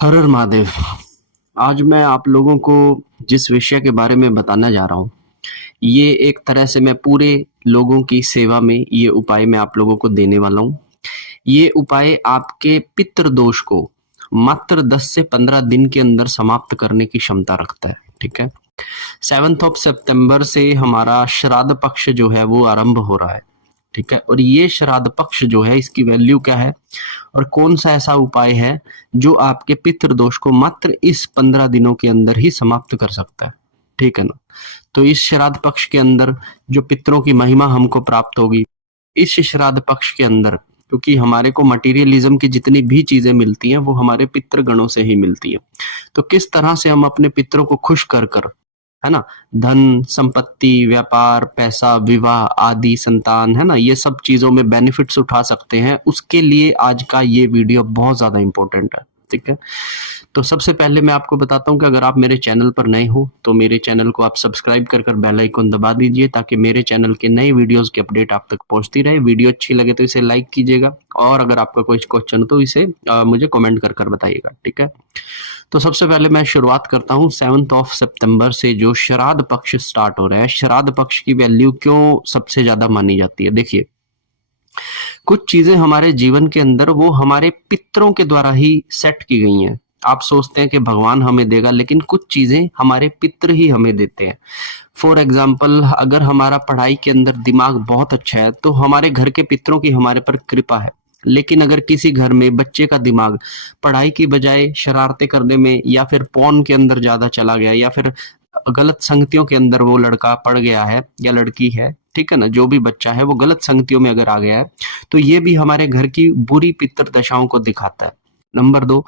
हर हर महादेव। आज मैं आप लोगों को जिस विषय के बारे में बताना जा रहा हूँ, ये एक तरह से मैं पूरे लोगों की सेवा में ये उपाय मैं आप लोगों को देने वाला हूँ। ये उपाय आपके पितृ दोष को मात्र 10 से 15 दिन के अंदर समाप्त करने की क्षमता रखता है। ठीक है। 7th ऑफ सितंबर से हमारा श्राद्ध पक्ष जो है वो आरंभ हो रहा है। ठीक है। और ये श्राद्ध पक्ष जो है इसकी वैल्यू क्या है और कौन सा ऐसा उपाय है जो आपके पितृ दोष को मात्र इस 15 दिनों के अंदर ही समाप्त कर सकता है। ठीक है ना। तो इस श्राद्ध पक्ष के अंदर जो पितरों की महिमा हमको प्राप्त होगी, इस श्राद्ध पक्ष के अंदर क्योंकि हमारे को मटेरियलिज्म की जितनी भी चीजें मिलती हैं वो हमारे पितृ गणों से ही मिलती हैं। तो किस तरह से हम अपने पितरों को खुश कर कर, है ना, धन संपत्ति व्यापार पैसा विवाह आदि संतान, है ना, ये सब चीजों में बेनिफिट्स उठा सकते हैं, उसके लिए आज का ये वीडियो बहुत ज्यादा इंपॉर्टेंट है। ठीक है। तो सबसे पहले मैं आपको बताता हूँ कि अगर आप मेरे चैनल पर नए हो तो मेरे चैनल को आप सब्सक्राइब कर बेल आइकन दबा दीजिए ताकि मेरे चैनल के नए वीडियोस की अपडेट आप तक पहुंचती रहे। वीडियो अच्छी लगे तो इसे लाइक कीजिएगा और अगर आपका कोई क्वेश्चन हो तो इसे मुझे कमेंट कर बताइएगा। ठीक है। तो सबसे पहले मैं शुरुआत करता हूँ 7th ऑफ सितंबर से जो श्राद्ध पक्ष स्टार्ट हो रहा है। श्राद्ध पक्ष की वैल्यू क्यों सबसे ज्यादा मानी जाती है? देखिए, कुछ चीजें हमारे जीवन के अंदर वो हमारे पितरों के द्वारा ही सेट की गई हैं। आप सोचते हैं कि भगवान हमें देगा, लेकिन कुछ चीजें हमारे पितृ ही हमें देते हैं। फॉर एग्जाम्पल, अगर हमारा पढ़ाई के अंदर दिमाग बहुत अच्छा है तो हमारे घर के पितरों की हमारे पर कृपा है। लेकिन अगर किसी घर में बच्चे का दिमाग पढ़ाई की बजाय शरारतें करने में या फिर पॉन के अंदर ज्यादा चला गया या फिर गलत संगतियों के अंदर वो लड़का पड़ गया है या लड़की है, ठीक है ना, जो भी बच्चा है वो गलत संगतियों में अगर आ गया है तो ये भी हमारे घर की बुरी पितृ दशाओं को दिखाता है। नंबर 2,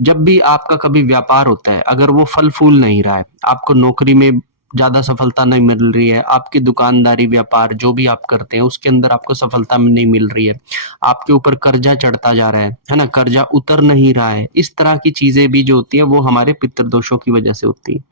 जब भी आपका कभी व्यापार होता है अगर वो फल फूल नहीं रहा है, आपको नौकरी में ज्यादा सफलता नहीं मिल रही है, आपकी दुकानदारी व्यापार जो भी आप करते हैं उसके अंदर आपको सफलता नहीं मिल रही है, आपके ऊपर कर्जा चढ़ता जा रहा है ना, कर्जा उतर नहीं रहा है, इस तरह की चीजें भी जो होती है वो हमारे पितृदोषों की वजह से होती है।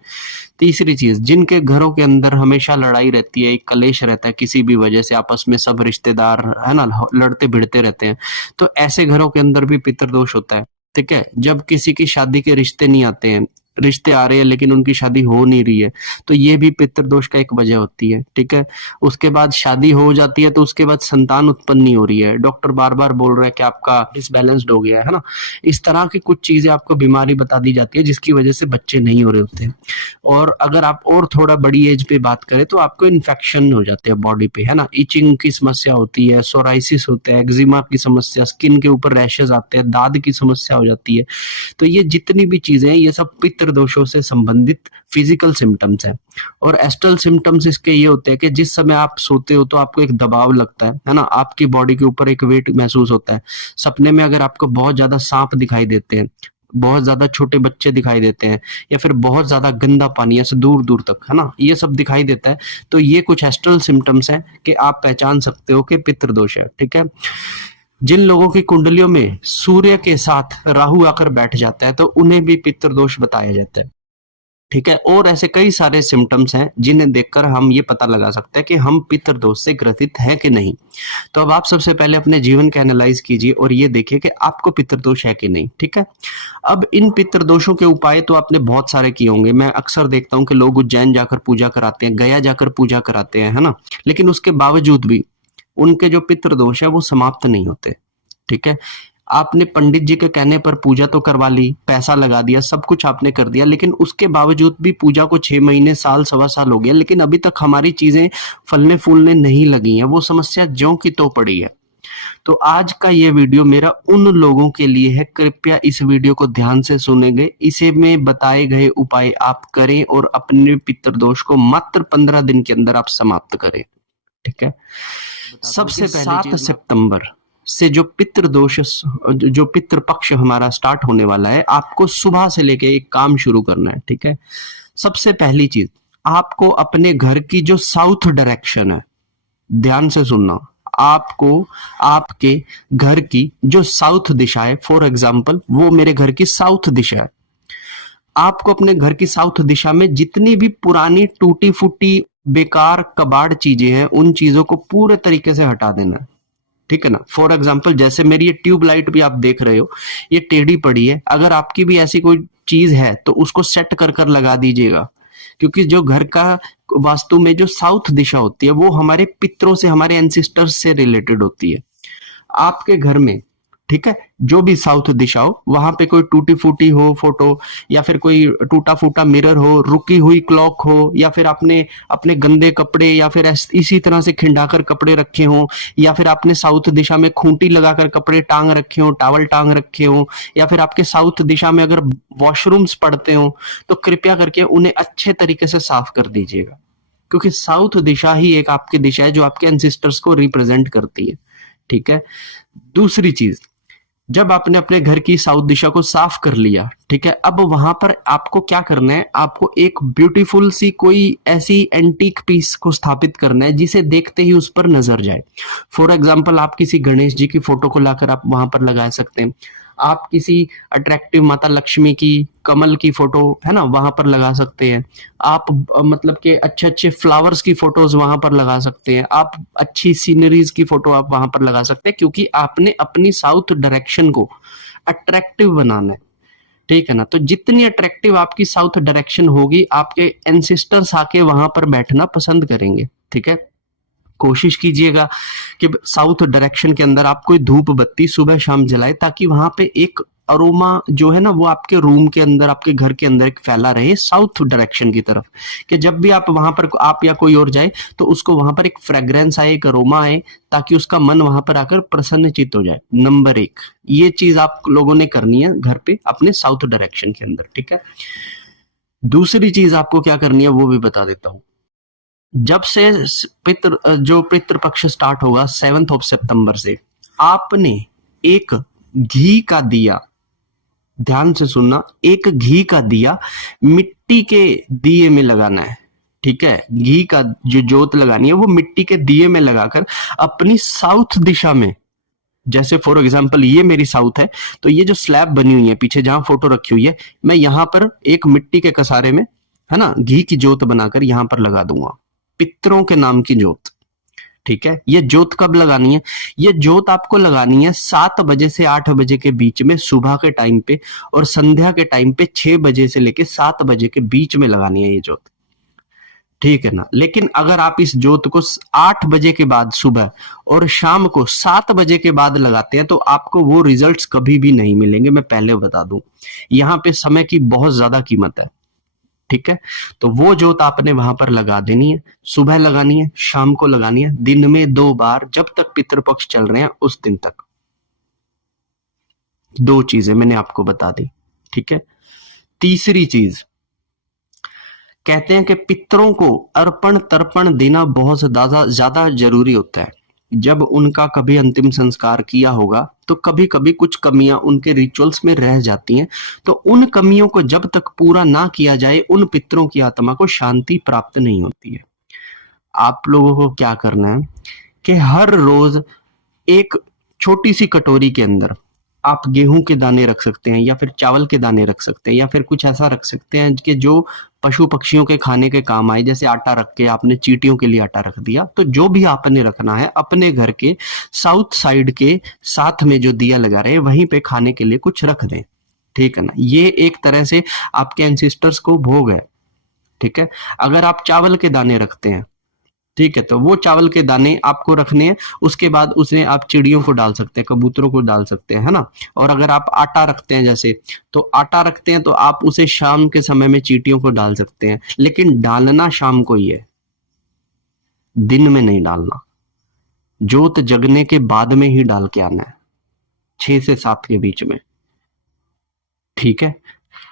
तीसरी चीज, जिनके घरों के अंदर हमेशा लड़ाई रहती है, एक कलेश रहता है, किसी भी वजह से आपस में सब रिश्तेदार, है ना, लड़ते भिड़ते रहते हैं, तो ऐसे घरों के अंदर भी पितृदोष होता है। ठीक है। जब किसी की शादी के रिश्ते नहीं आते हैं, रिश्ते आ रहे हैं लेकिन उनकी शादी हो नहीं रही है, तो ये भी पितृदोष का एक वजह होती है। ठीक है। उसके बाद शादी हो जाती है तो उसके बाद संतान उत्पन्न नहीं हो रही है, डॉक्टर बार बार बोल रहा है कि आपका डिसबैलेंस्ड हो गया है ना, इस तरह की कुछ चीजें आपको बीमारी बता दी जाती है जिसकी वजह से बच्चे नहीं हो रहे होते हैं। और अगर आप और थोड़ा बड़ी एज पे बात करें तो आपको इन्फेक्शन हो जाते हैं बॉडी पे, है ना, इचिंग की समस्या होती है, सोराइसिस होता है, एक्जिमा की समस्या, स्किन के ऊपर रैशेस आते हैं, दाद की समस्या हो जाती है। तो ये जितनी भी चीजें हैं ये सब पितृ दोषों से संबंधित फिजिकल सिम्टम्स हैं। और एस्ट्रल सिम्टम्स इसके ये होते हैं कि जिस समय आप सोते हो तो आपको एक दबाव लगता है ना, आपकी बॉडी के ऊपर एक वेट महसूस होता है। सपने में अगर आपको बहुत ज्यादा सांप दिखाई देते हैं, बहुत ज्यादा छोटे बच्चे दिखाई देते हैं या फिर बहुत ज्यादा गंदा पानी ऐसे दूर दूर तक, है ना, ये सब दिखाई देता है, तो ये कुछ एस्ट्रल सिम्टम्स हैं कि आप पहचान सकते हो कि पितृदोष है। ठीक है। जिन लोगों की कुंडलियों में सूर्य के साथ राहु आकर बैठ जाता है तो उन्हें भी पितृदोष बताया जाता है। ठीक है। और ऐसे कई सारे सिम्टम्स हैं जिन्हें देखकर हम ये पता लगा सकते हैं कि हम पितृदोष से ग्रसित हैं कि नहीं। तो अब आप सबसे पहले अपने जीवन का एनालाइज कीजिए और ये देखिए कि आपको पितृदोष है कि नहीं। ठीक है। अब इन पितृदोषों के उपाय तो आपने बहुत सारे किए होंगे। मैं अक्सर देखता हूँ कि लोग उज्जैन जाकर पूजा कराते हैं, गया जाकर पूजा कराते हैं, है ना, लेकिन उसके बावजूद भी उनके जो पितृदोष है वो समाप्त नहीं होते। ठीक है। आपने पंडित जी के कहने पर पूजा तो करवा ली, पैसा लगा दिया, सब कुछ आपने कर दिया, लेकिन उसके बावजूद भी पूजा को 6 महीने साल सवा साल हो गया लेकिन अभी तक हमारी चीजें फलने फूलने नहीं लगी हैं, वो समस्या ज्यों की तो पड़ी है। तो आज का ये वीडियो मेरा उन लोगों के लिए है, कृपया इस वीडियो को ध्यान से सुनेंगे, इसे में बताए गए उपाय आप करें और अपने पितृदोष को मात्र 15 दिन के अंदर आप समाप्त करें। ठीक है। सबसे पहले 7 सितंबर से जो पितृदोष, जो पितृ पक्ष हमारा स्टार्ट होने वाला है, आपको सुबह से लेके एक काम शुरू करना है। ठीक है। सबसे पहली चीज, आपको अपने घर की जो साउथ डायरेक्शन है, ध्यान से सुनना, आपको आपके घर की जो साउथ दिशा है, फॉर एग्जाम्पल वो मेरे घर की साउथ दिशा है, आपको अपने घर की साउथ दिशा में जितनी भी पुरानी टूटी फूटी बेकार कबाड़ चीजें हैं उन चीजों को पूरे तरीके से हटा देना है। ठीक है ना। फॉर एग्जाम्पल जैसे मेरी ये ट्यूबलाइट भी आप देख रहे हो, ये टेढ़ी पड़ी है, अगर आपकी भी ऐसी कोई चीज है तो उसको सेट कर कर लगा दीजिएगा, क्योंकि जो घर का वास्तु में जो साउथ दिशा होती है वो हमारे पितरों से, हमारे एंसिस्टर्स से रिलेटेड होती है। आपके घर में, ठीक है, जो भी साउथ दिशा हो, वहां पे कोई टूटी फूटी हो फोटो, या फिर कोई टूटा फूटा मिरर हो, रुकी हुई क्लॉक हो, या फिर आपने अपने गंदे कपड़े या फिर इसी तरह से खिंडाकर कपड़े रखे हो, या फिर आपने साउथ दिशा में खूंटी लगाकर कपड़े टांग रखे हो, टावल टांग रखे हो, या फिर आपके साउथ दिशा में अगर वॉशरूम्स पड़ते हो, तो कृपया करके उन्हें अच्छे तरीके से साफ कर दीजिएगा, क्योंकि साउथ दिशा ही एक आपकी दिशा है जो आपके एंसिस्टर्स को रिप्रेजेंट करती है। ठीक है। दूसरी चीज, जब आपने अपने घर की साउथ दिशा को साफ कर लिया, ठीक है, अब वहां पर आपको क्या करना है, आपको एक ब्यूटीफुल सी कोई ऐसी एंटीक पीस को स्थापित करना है जिसे देखते ही उस पर नजर जाए। फॉर एग्जाम्पल आप किसी गणेश जी की फोटो को लाकर आप वहां पर लगा सकते हैं, आप किसी अट्रैक्टिव माता लक्ष्मी की, कमल की फोटो है ना वहां पर लगा सकते हैं, आप मतलब के अच्छे अच्छे फ्लावर्स की फोटोज वहां पर लगा सकते हैं, आप अच्छी सीनरीज की फोटो आप वहां पर लगा सकते हैं, क्योंकि आपने अपनी साउथ डायरेक्शन को अट्रैक्टिव बनाना है। ठीक है ना। तो जितनी अट्रैक्टिव आपकी साउथ डायरेक्शन होगी, आपके एंसिस्टर्स आके वहां पर बैठना पसंद करेंगे। ठीक है। कोशिश कीजिएगा कि साउथ डायरेक्शन के अंदर आप कोई धूप बत्ती सुबह शाम जलाए, ताकि वहां पे एक अरोमा जो है ना वो आपके रूम के अंदर, आपके घर के अंदर एक फैला रहे साउथ डायरेक्शन की तरफ, कि जब भी आप वहां पर, आप या कोई और जाए तो उसको वहां पर एक फ्रेग्रेंस आए, एक अरोमा आए, ताकि उसका मन वहां पर आकर प्रसन्नचित्त हो जाए। नंबर 1, ये चीज आप लोगों ने करनी है घर पे अपने साउथ डायरेक्शन के अंदर। ठीक है। दूसरी चीज आपको क्या करनी है वो भी बता देता हूं। जब से जो पितृपक्ष स्टार्ट होगा 7 सितंबर से, आपने एक घी का दिया, ध्यान से सुनना, एक घी का दिया मिट्टी के दिए में लगाना है। ठीक है। घी का जो जोत लगानी है वो मिट्टी के दिए में लगाकर अपनी साउथ दिशा में, जैसे फॉर एग्जांपल ये मेरी साउथ है, तो ये जो स्लैब बनी हुई है पीछे जहां फोटो रखी हुई है, मैं यहां पर एक मिट्टी के कसारे में, है ना, घी की जोत बनाकर यहां पर लगा दूंगा, पितरों के नाम की जोत। ठीक है। ये जोत कब लगानी है? ये जोत आपको लगानी है 7 बजे से 8 बजे के बीच में सुबह के टाइम पे, और संध्या के टाइम पे 6 बजे से लेके 7 बजे के बीच में लगानी है ये जोत। ठीक है ना। लेकिन अगर आप इस जोत को 8 बजे के बाद सुबह और शाम को 7 बजे के बाद लगाते हैं तो आपको वो रिजल्ट्स कभी भी नहीं मिलेंगे, मैं पहले बता दूं। यहाँ पे समय की बहुत ज्यादा कीमत है। ठीक है। तो वो जोत आपने वहां पर लगा देनी है, सुबह लगानी है, शाम को लगानी है, दिन में 2 बार, जब तक पितृपक्ष चल रहे हैं उस दिन तक। 2 चीजें मैंने आपको बता दी। ठीक है। तीसरी चीज, कहते हैं कि पितरों को अर्पण तर्पण देना बहुत ज्यादा जरूरी होता है। जब उनका कभी अंतिम संस्कार किया होगा तो कभी कभी कुछ कमियां उनके रिचुअल्स में रह जाती हैं, तो उन कमियों को जब तक पूरा ना किया जाए उन पितरों की आत्मा को शांति प्राप्त नहीं होती है। आप लोगों को क्या करना है कि हर रोज एक छोटी सी कटोरी के अंदर आप गेहूं के दाने रख सकते हैं, या फिर चावल के दाने रख सकते हैं, या फिर कुछ ऐसा रख सकते हैं कि जो पशु पक्षियों के खाने के काम आए। जैसे आटा रख के आपने चींटियों के लिए आटा रख दिया, तो जो भी आपने रखना है अपने घर के साउथ साइड के साथ में जो दिया लगा रहे हैं वहीं पे खाने के लिए कुछ रख दें। ठीक है ना। ये एक तरह से आपके एंसिस्टर्स को भोग है। ठीक है। अगर आप चावल के दाने रखते हैं, ठीक है, तो वो चावल के दाने आपको रखने हैं, उसके बाद उसमें आप चिड़ियों को डाल सकते हैं, कबूतरों को डाल सकते हैं, है ना। और अगर आप आटा रखते हैं, जैसे तो आटा रखते हैं तो आप उसे शाम के समय में चींटियों को डाल सकते हैं, लेकिन डालना शाम को ही है, दिन में नहीं डालना। जोत जगने के बाद में ही डाल के आना है, 6 से 7 के बीच में। ठीक है।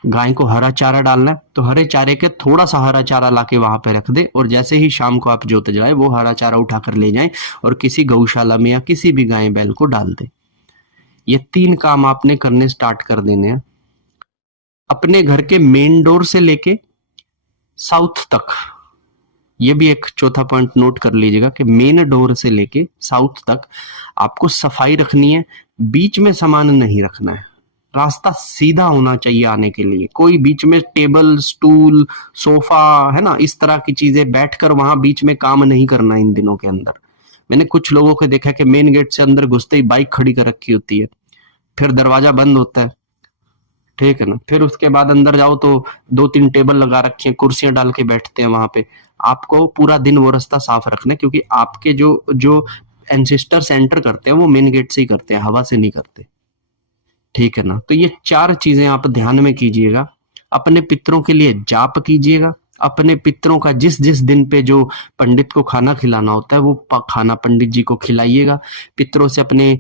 गाय को हरा चारा डालना है तो हरे चारे के थोड़ा सा हरा चारा लाके वहां पे रख दे, और जैसे ही शाम को आप जोत जलाए वो हरा चारा उठाकर ले जाएं और किसी गौशाला में या किसी भी गाय बैल को डाल दे। ये 3 काम आपने करने स्टार्ट कर देने हैं। अपने घर के मेन डोर से लेके साउथ तक, ये भी एक चौथा पॉइंट नोट कर लीजिएगा कि मेन डोर से लेके साउथ तक आपको सफाई रखनी है, बीच में सामान नहीं रखना है, रास्ता सीधा होना चाहिए आने के लिए। कोई बीच में टेबल स्टूल सोफा, है ना, इस तरह की चीजें बैठकर वहां बीच में काम नहीं करना इन दिनों के अंदर। मैंने कुछ लोगों को देखा कि मेन गेट से अंदर घुसते ही बाइक खड़ी कर रखी होती है, फिर दरवाजा बंद होता है, ठीक है ना, फिर उसके बाद अंदर जाओ तो 2-3 टेबल लगा रखे हैं, कुर्सियां डाल के बैठते हैं वहां पे। आपको पूरा दिन वो रास्ता साफ रखना है, क्योंकि आपके जो जो एंसेस्टर्स एंटर करते हैं वो मेन गेट से ही करते हैं, हवा से नहीं करते, ठीक है ना। तो ये 4 चीजें आप ध्यान में कीजिएगा। अपने पितरों के लिए जाप कीजिएगा, अपने पितरों का जिस जिस दिन पे जो पंडित को खाना खिलाना होता है वो खाना पंडित जी को खिलाइएगा। पितरों से अपने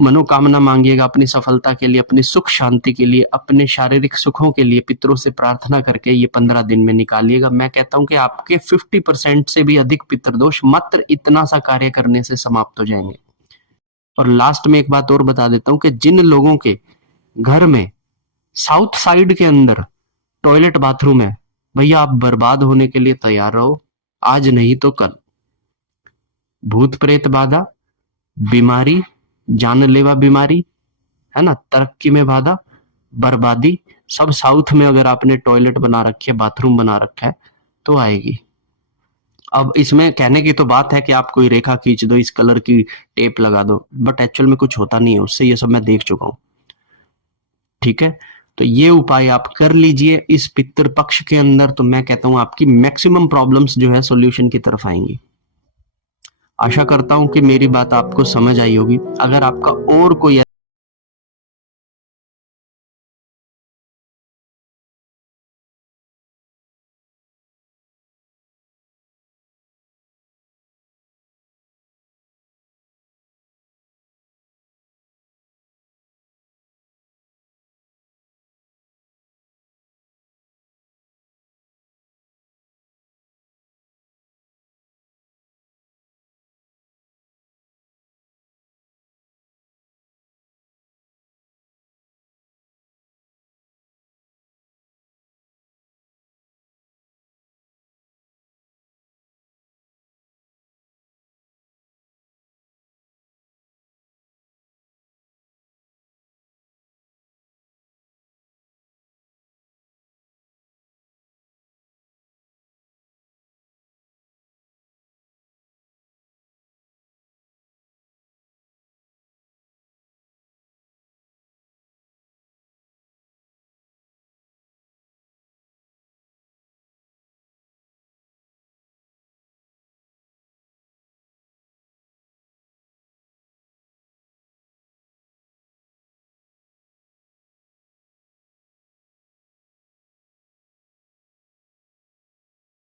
मनोकामना मांगिएगा, अपनी सफलता के लिए, अपनी सुख शांति के लिए, अपने शारीरिक सुखों के लिए पितरों से प्रार्थना करके ये 15 दिन में निकालिएगा। मैं कहता हूं कि आपके 50% से भी अधिक पितृदोष मात्र इतना सा कार्य करने से समाप्त हो जाएंगे। और लास्ट में एक बात और बता देता हूं कि जिन लोगों के घर में साउथ साइड के अंदर टॉयलेट बाथरूम है, भैया आप बर्बाद होने के लिए तैयार रहो, आज नहीं तो कल। भूत प्रेत बाधा, बीमारी, जानलेवा बीमारी, है ना, तरक्की में बाधा, बर्बादी, सब साउथ में अगर आपने टॉयलेट बना रखे है, बाथरूम बना रखा है तो आएगी। अब इसमें कहने की तो बात है कि आप कोई रेखा खींच दो, इस कलर की टेप लगा दो, बट एक्चुअल में कुछ होता नहीं है उससे, ये सब मैं देख चुका हूं, ठीक है। तो ये उपाय आप कर लीजिए इस पितृ पक्ष के अंदर, तो मैं कहता हूं आपकी मैक्सिमम प्रॉब्लम्स जो है सॉल्यूशन की तरफ आएंगी। आशा करता हूं कि मेरी बात आपको समझ आई होगी। अगर आपका और कोई